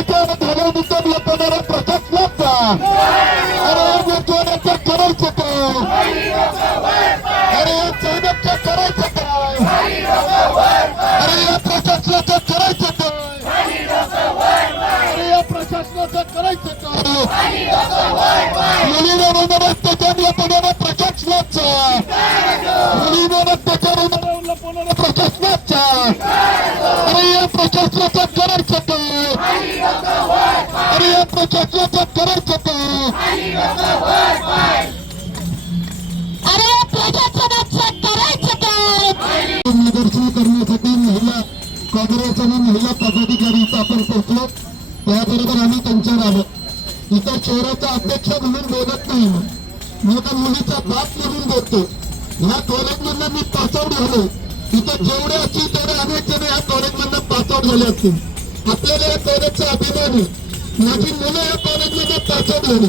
ठिकाण घालवणीचा लपवणारा प्रशासनाचा अरे उठवण्याचं करायचं काय? अरे या चाणक्य करायचं काय? अरे या प्रशासनाचं करायचं काय? अरे या प्रशासनाचं करायचं काय? मुलीने रस्त्याच्या लपवणारा प्रशासनाचा मुलीने अरे या प्रशासनाचं करायचं काय अरे या प्रशासनाचं करायचं काय अरे प्रशासनाचं करायचं काय निदर्शन करण्यासाठी महिला काँग्रेस आणि महिला पदाधिकारी आपण पोहोचलो त्याबरोबर आम्ही त्यांच्यावर आलो इथं शहराचा अध्यक्ष म्हणून बोलत नाही मी. मी मुलीचा बाप म्हणून बोलतो ह्या कॉलेजमधनं मी पासआउट झालो इथं जेवढे असतील तेवढे अनेक जण या कॉलेजमधनं पासआउट झाले असतील आपल्याला या कॉलेजचा अभिमान आहे माझी मुलं या कॉलेजमध्ये पासआउट झाली.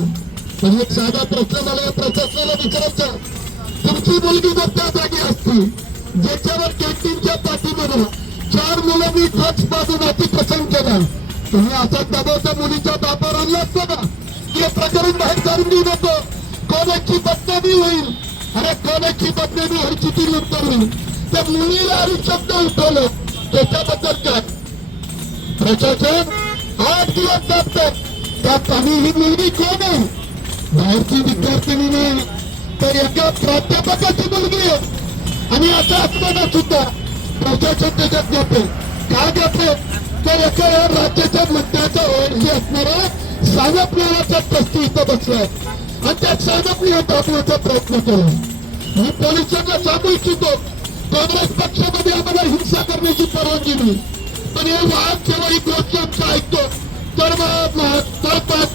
पण एक साधा प्रश्न मला या प्रशासनाला विचारायचा तुमची मुलगी जर त्या जागी असती ज्याच्यावर कॅन्टीनच्या पाठीमध्ये चार मुलं मी ड्रग्सपासून अति केला तुम्ही असा दबाव मुलीच्या बापावर आणला असतो का? हे प्रकरण बाहेर काढून देऊ नको. कोणाची बदनामी होईल? अरे कोणाची बदनामी व्हायची ती नंतर होईल? त्या मुलीला आणि शब्द उठवलं. त्याच्याबद्दल काय? प्रशासन आठ दिवस जातात त्यात आम्ही ही मुलगी कोण आहे? बाहेरची विद्यार्थिनी नाही तर एका प्राध्यापकाची मुलगी आहे. आणि असं असताना सुद्धा प्रशासन त्याच्यात जाते का जाते तर एका या राज्याच्या मंत्र्याचा ओळखी असणारा सानप नावाचा ट्रस्टी इथं बसलाय. आणि त्या सानपने हे दाखवण्याचा प्रयत्न केला मी पोलिसांना सांगू इच्छितो. काँग्रेस पक्षामध्ये आम्हाला हिंसा करण्याची परवानगी नाही. पण हे वाहन जेव्हा ही ऐकतो. तर मग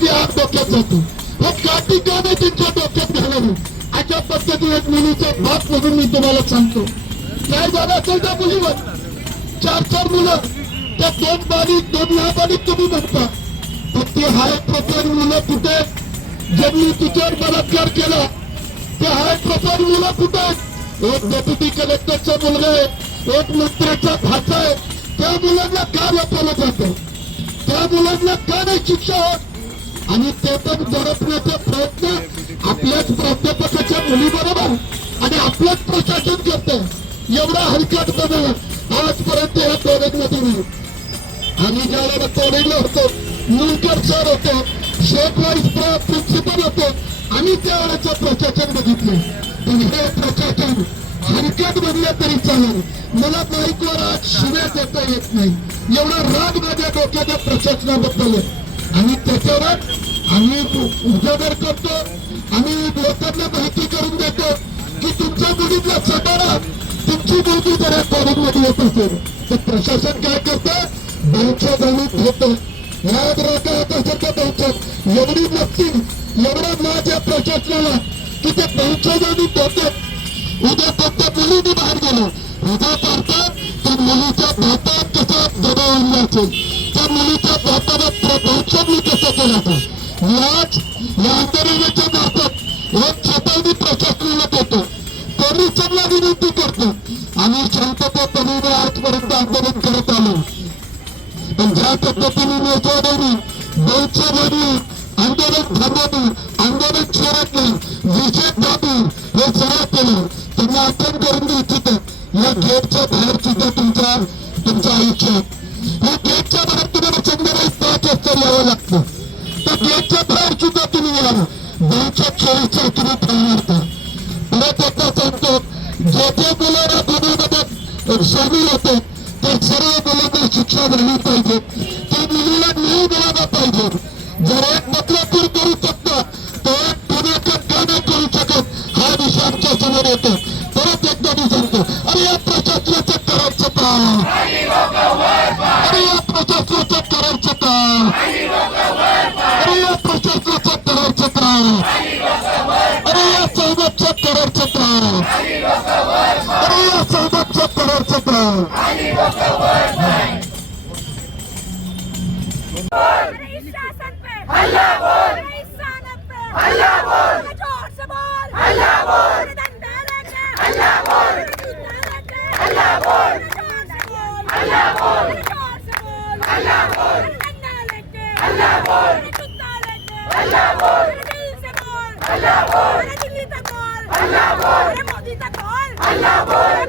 आग डोक्यात जातो. हे काठी का नाही त्यांच्या डोक्यात घालावं. अशा पद्धतीने एक मुलीचा भाग म्हणून मी तुम्हाला सांगतो. काय झालं असेल त्या मुलीवर? चार चार मुलं. त्या दोन बारीक दोन लहान तुम्ही म्हणता. पण ते हाय प्रोफाईल मुलं कुठे ज्यांनी तुझ्यावर बलात्कार केला. ते हाय प्रोफाईल मुलं कुठे एक डेप्युटी कलेक्टरचा मुलगा आहे. एक मंत्र्याचा भाचा आहे. त्या मुलांना का वापरलं जातं? त्या मुलांना का नाही शिक्षा होत? आणि ते पण दडपण्याचा प्रयत्न आपल्याच प्राध्यापकाच्या मुलीबरोबर आणि आपलंच प्रशासन करतं. एवढा हलकटपणा आजपर्यंत या कॉलेजमध्ये नाही. आम्ही ज्यावेळेला कॉलेजला होतो मुलकर सर होतो शेख वाईस प्रिन्सिपल होतो आम्ही त्यावेळेचं प्रशासन बघितलं. पण हे प्रशासन हलकट बनल्या तरी चालेल. मला माईकवर आज शिव्या देता येत नाही. एवढा राग माझ्या डोक्याच्या प्रशासनाबद्दल आहे. आणि त्याच्यावर आम्ही उजागर करतो. आम्ही लोकांना माहिती करून देतो की तुमच्या मुलीतला सतारा तुमची मुलगी जर या कॉलेजमध्ये येत असेल. तर प्रशासन काय करतं? बहुच्या गणित होतं याद राखा त्याच्याचं बहुचक एवढी नसतील एवढा माझ्या प्रशासनाला की ते बहुच्या गणित होतं उद्या फक्त मुलीने बाहेर गेलो. उद्या त्या मुलीच्या भातात कसं दबाव असेल त्या मुलीच्या भाताला बहुचकनी कसं केलं असेल याच या आंदोलनाच्या मार्फत एक चेतावणी प्रशासनाला देतो. पोलिसांना विनंती करतो. आम्ही शांततापणे आजपर्यंत आंदोलन करत आलो. पण ज्या पद्धतीने नेतृत्वाने बहुचवानी आंदोलन थांबवणे आंदोलन सोडत विशेष दाबी हे सगळं केलं. त्यांना आठवण करून देऊ इच्छित. या गेटच्या बाहेर सुद्धा तुमच्या तुमचं आयुष्य. या गेटच्या बाहेर तुम्हाला चंद्रबाई पाच वाजता यावं लागतं. त्या गेटच्या बाहेर सुद्धा तुम्ही यावं बहुच्या चोवीसच्या तुम्ही ठेवणार परत एकदा सांगतो जे जे मुलांना गुन्ह्यामध्ये सामील होते ते सर्व मुलांना शिक्षा मिळली पाहिजे. त्या मुलीला न्याय मिळाला पाहिजे. प्रशासनाचं Allá voy. Allá voy.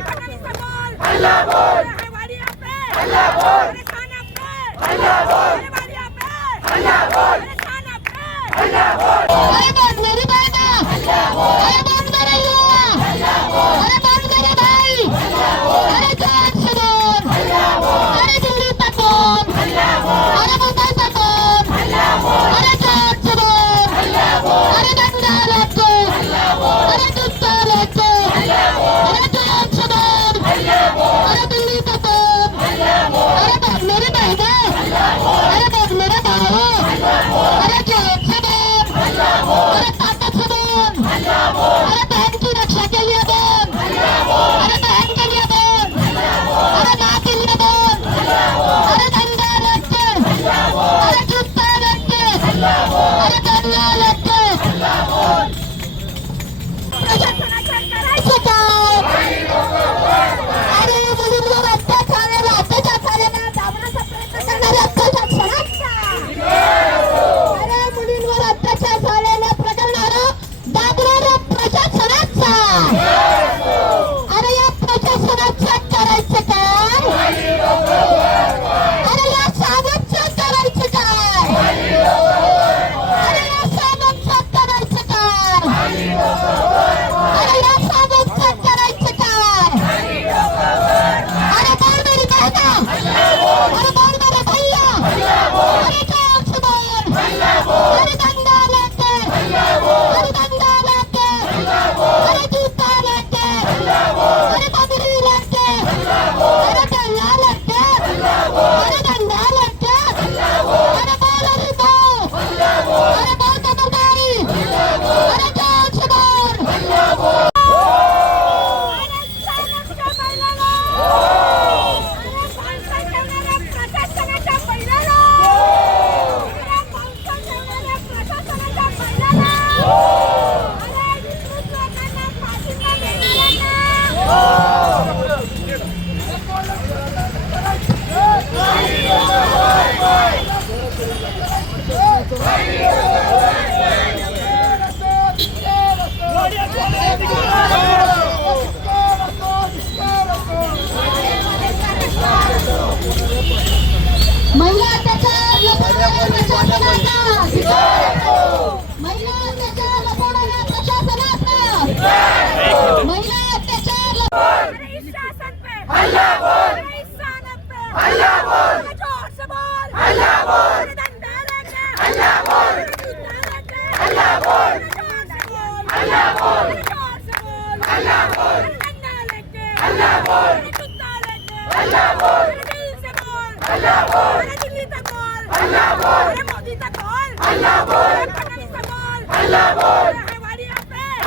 Allah बोल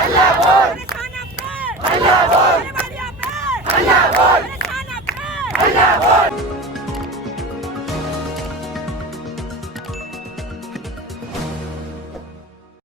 अल्लाह बोल अल्लाह बोल अल्लाह बोल अल्लाह बोल